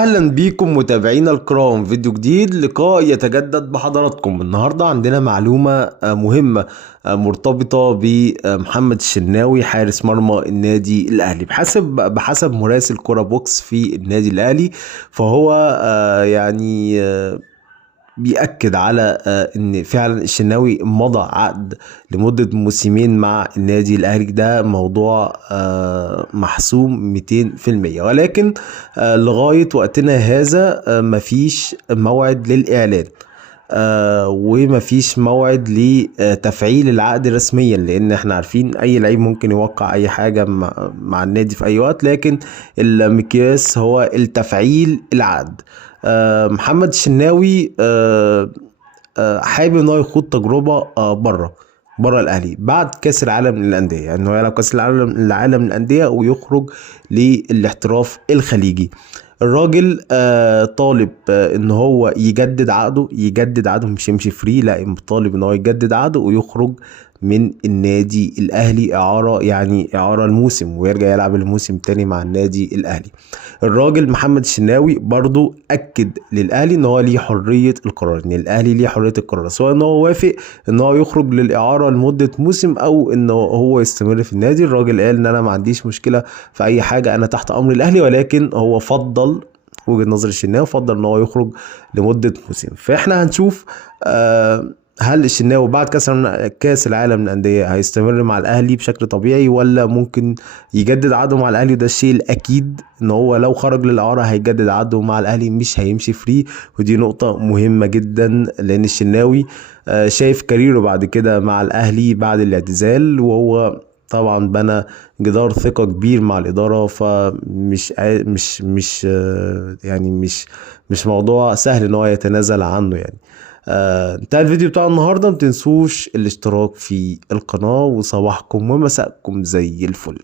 اهلا بيكم متابعينا الكرام، فيديو جديد لقاء يتجدد بحضراتكم. النهارده عندنا معلومة مهمة مرتبطة بمحمد الشناوي حارس مرمى النادي الاهلي. بحسب مراسل كورة بوكس في النادي الاهلي، فهو بيأكد على ان فعلا الشناوي مضى عقد لمدة موسمين مع النادي الاهلي. ده موضوع محسوم 200%، ولكن لغاية وقتنا هذا مفيش موعد للإعلان، ومفيش موعد لتفعيل العقد رسميا، لان احنا عارفين اي لعيب ممكن يوقع اي حاجة مع النادي في اي وقت، لكن المقياس هو التفعيل العقد. محمد الشناوي حابب ان هو يخوض تجربة بره الاهلي بعد كاس العالم للانديه، يعني هو يلعب كاس العالم للانديه ويخرج للاحتراف الخليجي. الراجل طالب ان هو يجدد عقده، مش يمشي فري، لا، طالب ان هو يجدد عقده ويخرج من النادي الاهلي اعاره، يعني اعاره الموسم، ويرجع يلعب الموسم تاني مع النادي الاهلي. الراجل محمد الشناوي برضو اكد للاهلي ان هو ليه حريه القرار، ان الاهلي ليه حريه القرار، سواء ان هو وافق ان هو يخرج للاعاره لمده موسم او ان هو يستمر في النادي. الراجل قال ان انا ما عنديش مشكله في اي حاجه، انا تحت امر الاهلي، ولكن هو فضل، وجهة نظر الشناوي فضل ان هو يخرج لمدة موسم. فاحنا هنشوف هل الشناوي بعد كاس العالم للأندية هيستمر مع الأهلي بشكل طبيعي، ولا ممكن يجدد عقده مع الأهلي. ده الشيء الأكيد ان هو لو خرج للإعارة هيجدد عقده مع الأهلي، مش هيمشي فري، ودي نقطة مهمة جدا، لأن الشناوي شايف كاريره بعد كده مع الأهلي بعد الاعتزال، وهو طبعا بنى جدار ثقة كبير مع الإدارة، فمش مش يعني مش موضوع سهل ان هو يتنازل عنه يعني. انتهى الفيديو بتاع النهاردة، متنسوش الاشتراك في القناة، وصباحكم ومساءكم زي الفل.